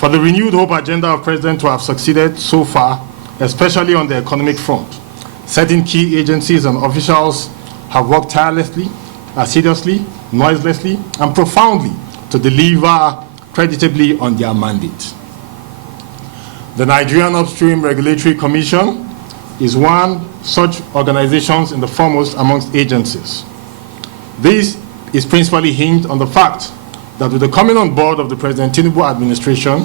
for the renewed hope agenda of President to have succeeded so far, especially on the economic front. Certain key agencies and officials have worked tirelessly, assiduously, noiselessly, and profoundly to deliver creditably on their mandate. The Nigerian Upstream Regulatory Commission is one such organization in the foremost amongst agencies. This is principally hinged on the fact that with the coming on board of the President Tinubu administration,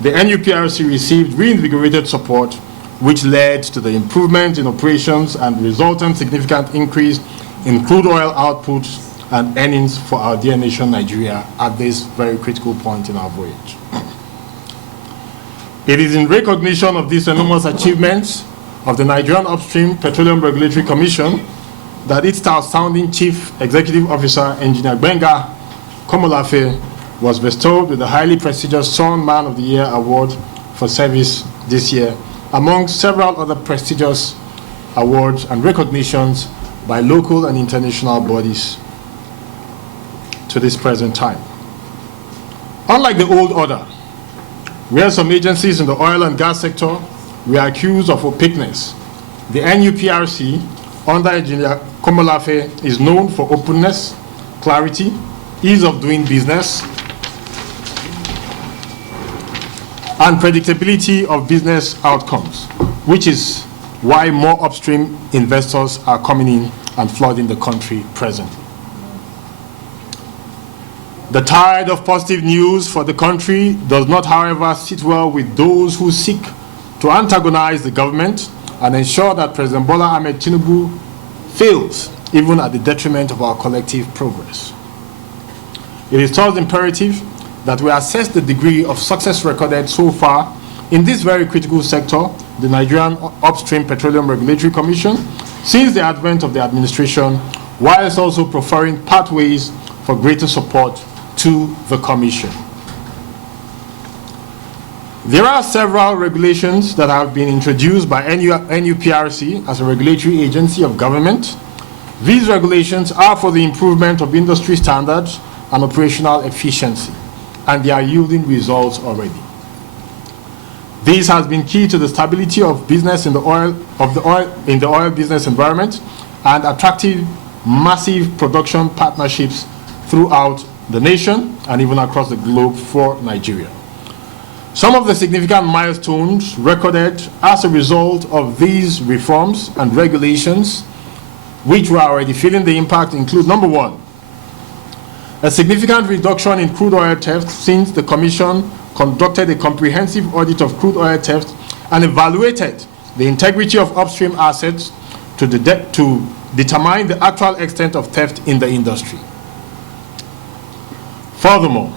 the NUPRC received reinvigorated support, which led to the improvement in operations and resultant significant increase in crude oil output and earnings for our dear nation Nigeria at this very critical point in our voyage. It is in recognition of these enormous achievements of the Nigerian Upstream Petroleum Regulatory Commission that its outstanding Chief Executive Officer, Engineer Gbenga Komolafe, was bestowed with the highly prestigious Son Man of the Year Award for service this year, among several other prestigious awards and recognitions by local and international bodies to this present time. Unlike the old order, where some agencies in the oil and gas sector were accused of opaqueness, the NUPRC, under Engineer Komolafe, is known for openness, clarity, ease of doing business, and predictability of business outcomes, which is why more upstream investors are coming in and flooding the country presently. The tide of positive news for the country does not, however, sit well with those who seek to antagonize the government and ensure that President Bola Ahmed Tinubu fails, even at the detriment of our collective progress. It is thus imperative that we assess the degree of success recorded so far in this very critical sector, the Nigerian Upstream Petroleum Regulatory Commission, since the advent of the administration, whilst also proffering pathways for greater support to the Commission. There are several regulations that have been introduced by NUPRC as a regulatory agency of government. These regulations are for the improvement of industry standards and operational efficiency, and they are yielding results already. This has been key to the stability of business in the oil business environment and attractive massive production partnerships throughout the nation and even across the globe for Nigeria. Some of the significant milestones recorded as a result of these reforms and regulations, which we are already feeling the impact, include: number one, a significant reduction in crude oil theft since the Commission conducted a comprehensive audit of crude oil theft and evaluated the integrity of upstream assets to determine the actual extent of theft in the industry. Furthermore,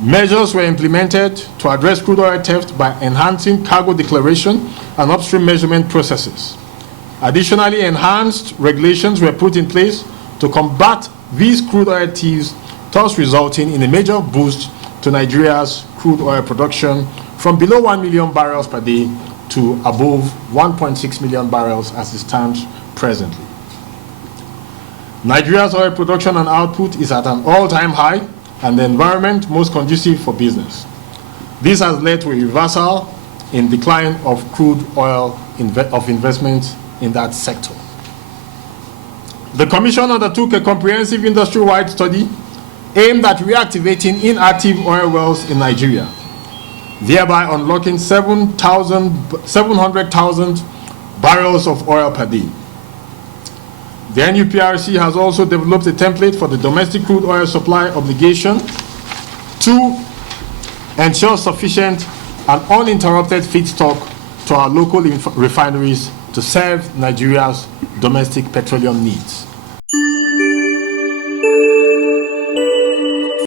measures were implemented to address crude oil theft by enhancing cargo declaration and upstream measurement processes. Additionally, enhanced regulations were put in place to combat these crude oil thieves, thus resulting in a major boost to Nigeria's crude oil production from below 1 million barrels per day to above 1.6 million barrels as it stands presently. Nigeria's oil production and output is at an all-time high and the environment most conducive for business. This has led to a reversal in decline of crude oil investments in that sector. The Commission undertook a comprehensive industry-wide study aimed at reactivating inactive oil wells in Nigeria, thereby unlocking 700,000 barrels of oil per day. The NUPRC has also developed a template for the domestic crude oil supply obligation to ensure sufficient and uninterrupted feedstock to our local refineries to serve Nigeria's domestic petroleum needs.